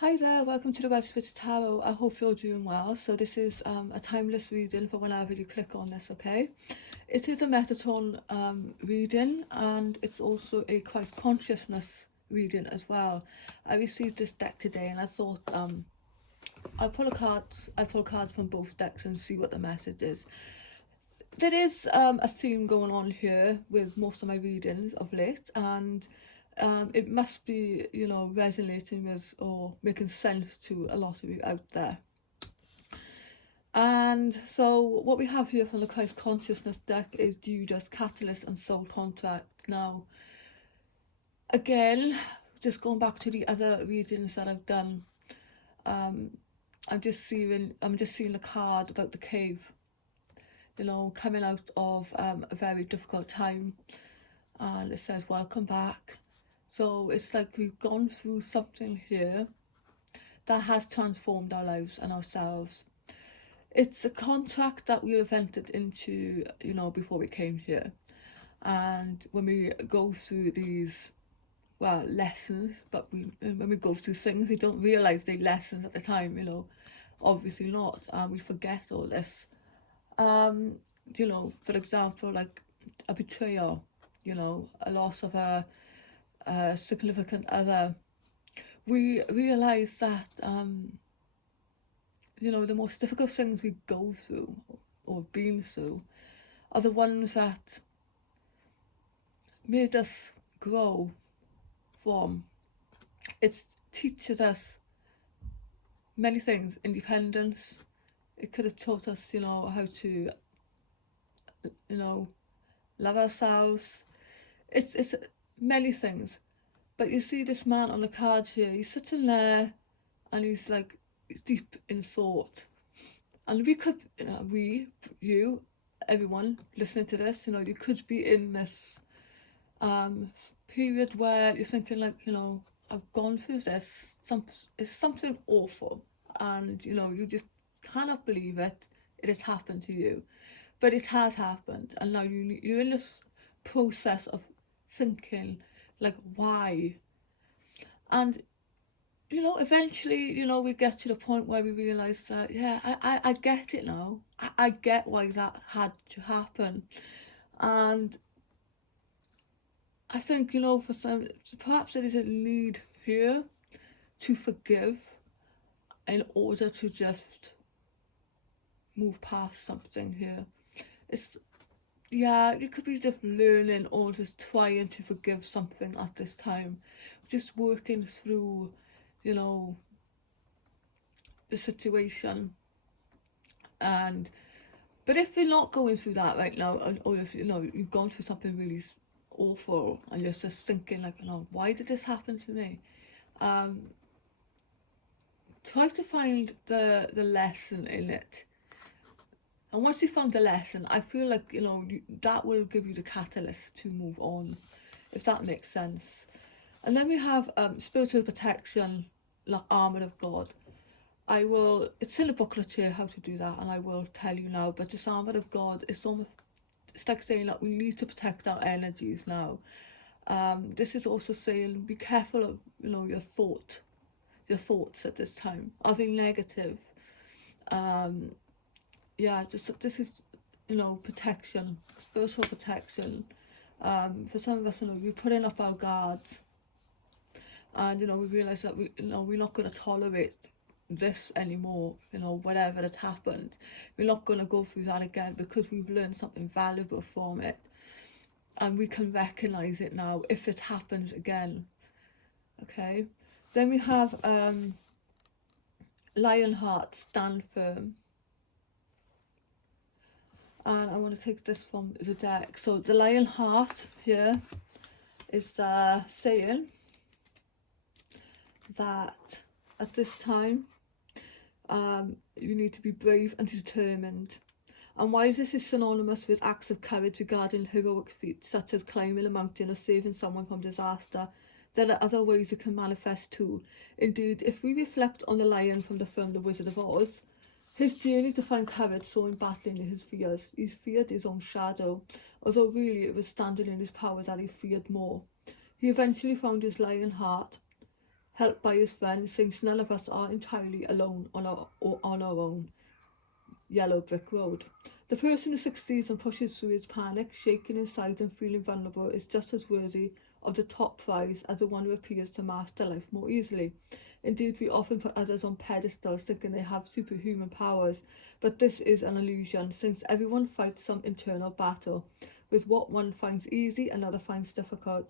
Hi there, welcome to the Web Split Tarot. I hope you're doing well. So this is a timeless reading for whenever you click on this, okay? It is a Metatron reading, and it's also a Christ consciousness reading as well. I received this deck today and I thought I'll pull a card from both decks and see what the message is. There is a theme going on here with most of my readings of late, and it must be, resonating with or making sense to a lot of you out there. And so what we have here from the Christ Consciousness deck is Judas, Catalyst and Soul Contract. Now, again, just going back to the other readings that I've done, I'm just seeing the card about the cave, coming out of a very difficult time, and it says welcome back. So it's like we've gone through something here that has transformed our lives and ourselves. It's a contract that we have entered into, before we came here. And when we go through these, lessons, but when we go through things, we don't realise they're lessons at the time, obviously not. We forget all this. For example, like a betrayal, a loss of a significant other. We realise that, the most difficult things we go through or been through are the ones that made us grow from. It teaches us many things. Independence. It could have taught us, how to, love ourselves. It's many things. But you see this man on the card here, he's sitting there and he's deep in thought. And we could, you, everyone listening to this, you could be in this period where you're thinking I've gone through this, it's something awful, and you just cannot believe it has happened to you. But it has happened, and now you're in this process of thinking why. And eventually, we get to the point where we realise that, I get it now. I get why that had to happen. And I think, for some, perhaps there is a need here to forgive in order to just move past something here. You could be just learning or just trying to forgive something at this time. Just working through, the situation. But if you're not going through that right now, or if you've gone through something really awful and you're just thinking why did this happen to me? Try to find the lesson in it. And once you found the lesson, I feel like, that will give you the catalyst to move on, if that makes sense. And then we have spiritual protection, like armour of God. It's in the booklet here how to do that, and I will tell you now, but this armour of God is almost, it's like saying that we need to protect our energies now. This is also saying be careful of, your thoughts at this time. Are they negative? This is, protection, spiritual protection. For some of us, we're putting up our guards, and we realise that we're not going to tolerate this anymore. Whatever has happened, we're not going to go through that again, because we've learned something valuable from it, and we can recognise it now if it happens again. Okay, then we have Lionheart, stand firm. And I want to take this from the deck. So the Lionheart here is saying that at this time you need to be brave and determined. And while this is synonymous with acts of courage regarding heroic feats such as climbing a mountain or saving someone from disaster, there are other ways it can manifest too. Indeed, if we reflect on the lion from the film The Wizard of Oz, his journey to find courage saw him battling his fears. He feared his own shadow, although really it was standing in his power that he feared more. He eventually found his lion heart, helped by his friends, since none of us are entirely alone on our own yellow brick road. The person who succeeds and pushes through his panic, shaking inside and feeling vulnerable, is just as worthy of the top prize as the one who appears to master life more easily. Indeed, we often put others on pedestals thinking they have superhuman powers, but this is an illusion, since everyone fights some internal battle, with what one finds easy another finds difficult.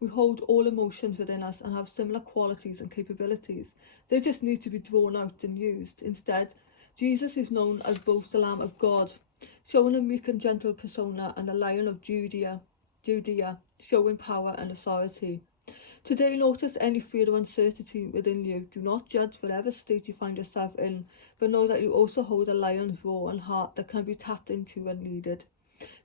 We hold all emotions within us and have similar qualities and capabilities. They just need to be drawn out and used. Instead, Jesus is known as both the Lamb of God, showing a meek and gentle persona, and the Lion of Judea, showing power and authority. Today, notice any fear or uncertainty within you. Do not judge whatever state you find yourself in, but know that you also hold a lion's roar and heart that can be tapped into when needed.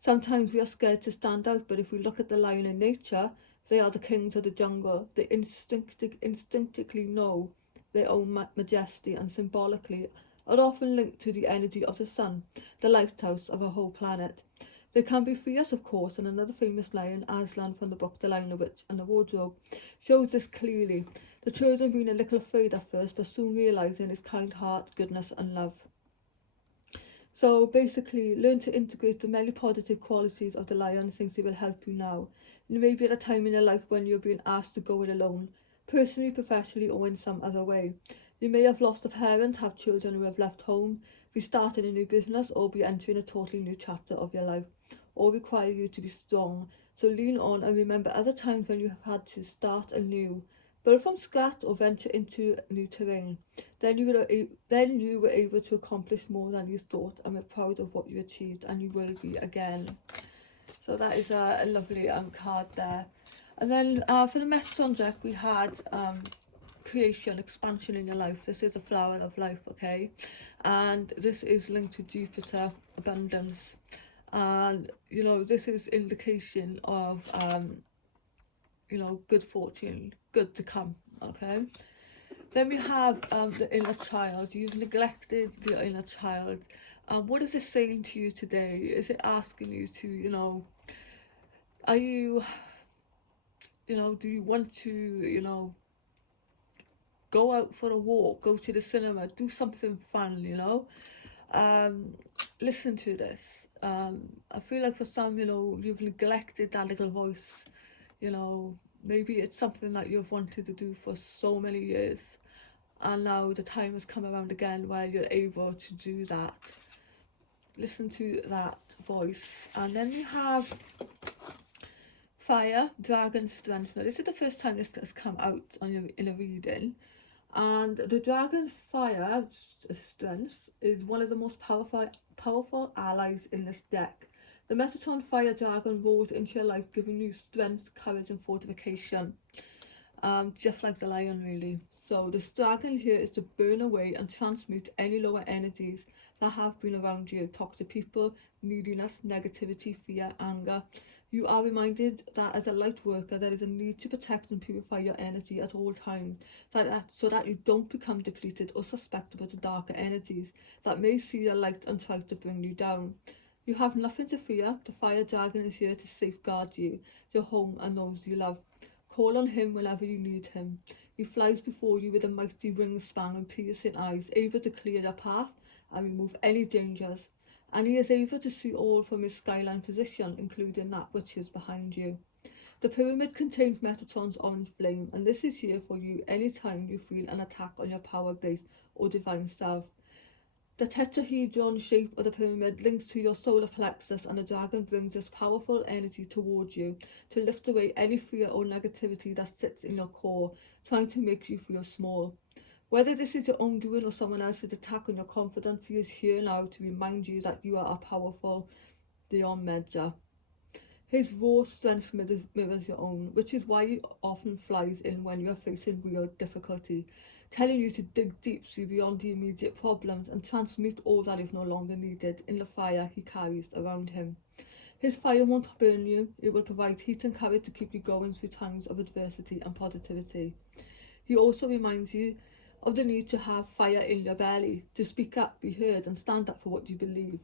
Sometimes we are scared to stand out, but if we look at the lion in nature, they are the kings of the jungle. They instinctively know their own majesty, and symbolically are often linked to the energy of the sun, the lighthouse of a whole planet. They can be fierce, of course, and another famous lion, Aslan from the book The Lion, the Witch and the Wardrobe, shows this clearly. The children being a little afraid at first, but soon realising his kind heart, goodness and love. So basically, learn to integrate the many positive qualities of the lion, since it will help you now. You may be at a time in your life when you're being asked to go it alone, personally, professionally, or in some other way. You may have lost a parent, have children who have left home, be starting a new business, or be entering a totally new chapter of your life. All require you to be strong. So lean on and remember other times when you have had to start anew, build from scratch, or venture into new terrain. Then you were able to accomplish more than you thought, and were proud of what you achieved, and you will be again. So that is a lovely card there. And then for the Metatron deck, we had creation, expansion in your life. This is a flower of life, okay? And this is linked to Jupiter, abundance. And, you know, this is indication of, you know, good fortune, good to come, okay? Then we have the inner child. You've neglected the inner child. What is it saying to you today? Is it asking you to, you know, are you, you know, do you want to, you know, go out for a walk, go to the cinema, do something fun, you know? Listen to this. I feel like for some, you know, you've neglected that little voice, you know, maybe it's something that you've wanted to do for so many years, and now the time has come around again where you're able to do that. Listen to that voice. And then we have fire, dragon, strength. Now this is the first time this has come out in a reading, and the dragon fire strength is one of the most powerful allies in this deck. The Metatron fire dragon rolls into your life, giving you strength, courage and fortification, just like the lion really. So this dragon here is to burn away and transmute any lower energies that have been around you: toxic people, neediness, negativity, fear, anger. You are reminded that as a light worker, there is a need to protect and purify your energy at all times, so that you don't become depleted or susceptible to darker energies that may see your light and try to bring you down. You have nothing to fear. The fire dragon is here to safeguard you, your home and those you love. Call on him whenever you need him. He flies before you with a mighty wingspan and piercing eyes, able to clear your path and remove any dangers. And he is able to see all from his skyline position, including that which is behind you. The pyramid contains Metatron's orange flame, and this is here for you anytime you feel an attack on your power base or divine self. The tetrahedron shape of the pyramid links to your solar plexus, and the dragon brings this powerful energy towards you to lift away any fear or negativity that sits in your core, trying to make you feel small. Whether this is your own doing or someone else's attack on your confidence, he is here now to remind you that you are powerful beyond measure. His raw strength mirrors your own, which is why he often flies in when you are facing real difficulty, telling you to dig deep, see beyond the immediate problems, and transmute all that is no longer needed in the fire he carries around him. His fire won't burn you. It will provide heat and courage to keep you going through times of adversity and positivity. He also reminds you of the need to have fire in your belly, to speak up, be heard, and stand up for what you believe.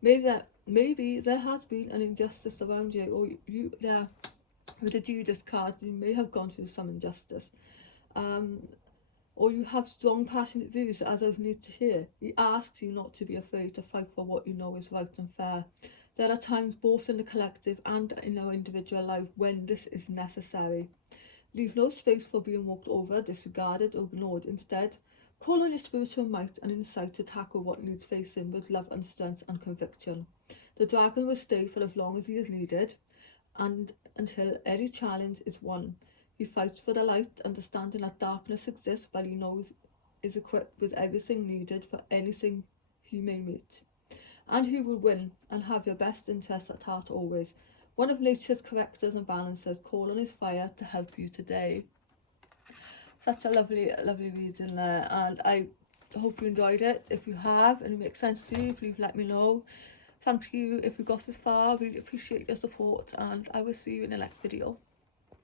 Maybe there has been an injustice around you, or with the Judas card, you may have gone through some injustice. or you have strong, passionate views that others need to hear. He asks you not to be afraid to fight for what you know is right and fair. There are times both in the collective and in our individual life when this is necessary. Leave no space for being walked over, disregarded, or ignored. Instead, call on your spiritual might and insight to tackle what needs facing with love and strength and conviction. The dragon will stay for as long as he is needed, and until any challenge is won. He fights for the light, understanding that darkness exists, but he knows is equipped with everything needed for anything he may meet. And he will win and have your best interests at heart always. One of nature's correctors and balancers, call on his fire to help you today. That's a lovely reading there, and I hope you enjoyed it. If you have and it makes sense to you, please let me know. Thank you if you got this far. I really appreciate your support, and I will see you in the next video.